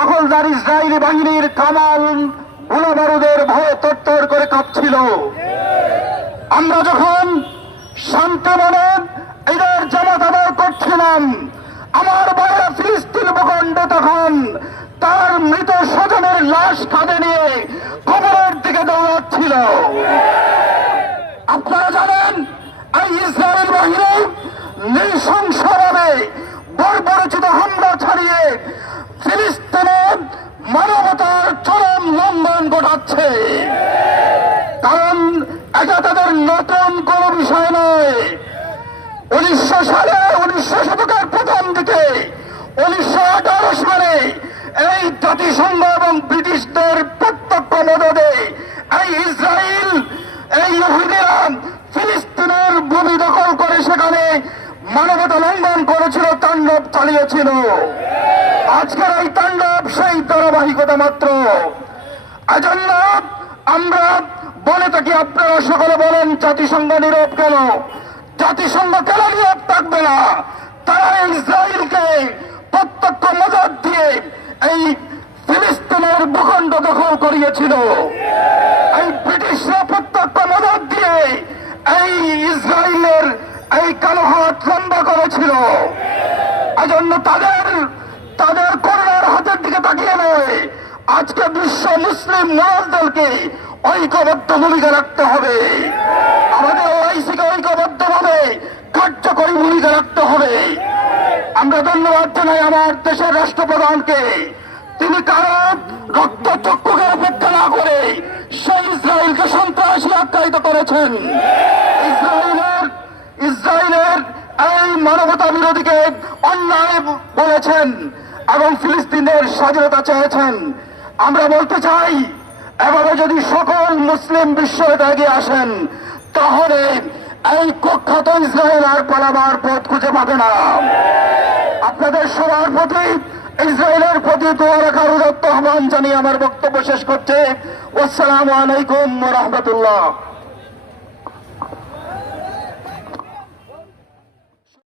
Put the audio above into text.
দখলদার ইসরায়েলি বাহিনীর কামাল গোলাবারুদের ভয়ে তরতর করে কাঁপছিল। আমরা যখন শান্তি মনে ঈদের জামাত আদায় করছিলাম, আমার ভাইরা ফিলিস্তিন ভূখণ্ডে তখন তার মৃত স্বজনের লাশ কাঁধে নিয়ে কবরের দিকে দৌড়াচ্ছিল। আপনারা জানেন, এই ইসরায়েল বাহিনী নৃশংসভাবে বর্বরচিত হামলা ছাড়িয়ে ফিলিস্তিনের মানবতার চরম লঙ্ঘন ঘটাচ্ছে। কারণ এটা তাদের নতুন কোন বিষয় নয়। 1900 শতকের প্রথম দিকে 1918 সালে এই জাতিসংঘ এবং ব্রিটিশদের প্রত্যক্ষ মদদে এই ইসরায়েল, এই ইহুদিরা ফিলিস্তিনের ভূমি দখল করে সেখানে মানবতা লঙ্ঘন করেছিল, তাণ্ডব চালিয়েছিল। আজকের এই তাণ্ডব সেই ধারাবাহিকতা মাত্র। এজন্য আমরা বলে থাকি, আপনারা সকলে বলেন জাতিসংঘ নীরব কেন? জাতিসংঘ কেন নীরব থাকবে না? তারা ইসরায়েলকে প্রত্যক্ষ মদদ দিয়ে এই ফিলিস্তিনের ভূখণ্ড দখল করিয়েছিল। এই ব্রিটিশরা প্রত্যক্ষ মদদ দিয়ে এই ইসরায়েলের এই কালো হাত লম্বা করেছিল। এজন্য তাদের করোনার হাতের দিকে তাকিয়ে নয়, আজকে বিশ্ব মুসলিম মহাজ দলকে ঐক্যবদ্ধ ভূমিকা রাখতে হবে। আমাদের ওআইসিকে ঐক্যবদ্ধভাবে কার্যকরী ভূমিকা রাখতে হবে। আমরা ধন্যবাদ জানাই আমার দেশের রাষ্ট্রপ্রধানকে। তিনি কারো রক্তচক্ষুকে উপেক্ষা না করে সেই ইসরায়েলকে সন্ত্রাসী আখ্যায়িত করেছেন। ইসরায়েলের এই মানবতা বিরোধীকে অন্যায় বলেছেন এবং ফিলিস্তিনের স্বাধীনতা চেয়েছেন। আমরা বলতে চাই, এভাবে যদি সকল মুসলিম বিশ্ব এগিয়ে আসেন, তাহলে এই কুখ্যাত ইসরায়েল আর পালাবার পথ খুঁজে পাবে না। আপনাদের সবার প্রতি, ইসরায়েলের প্রতি দোয়া রাখার উদাত্ত আহ্বান জানিয়ে আমার বক্তব্য শেষ করছে। আসসালামু আলাইকুম ওয়া রাহমাতুল্লাহ।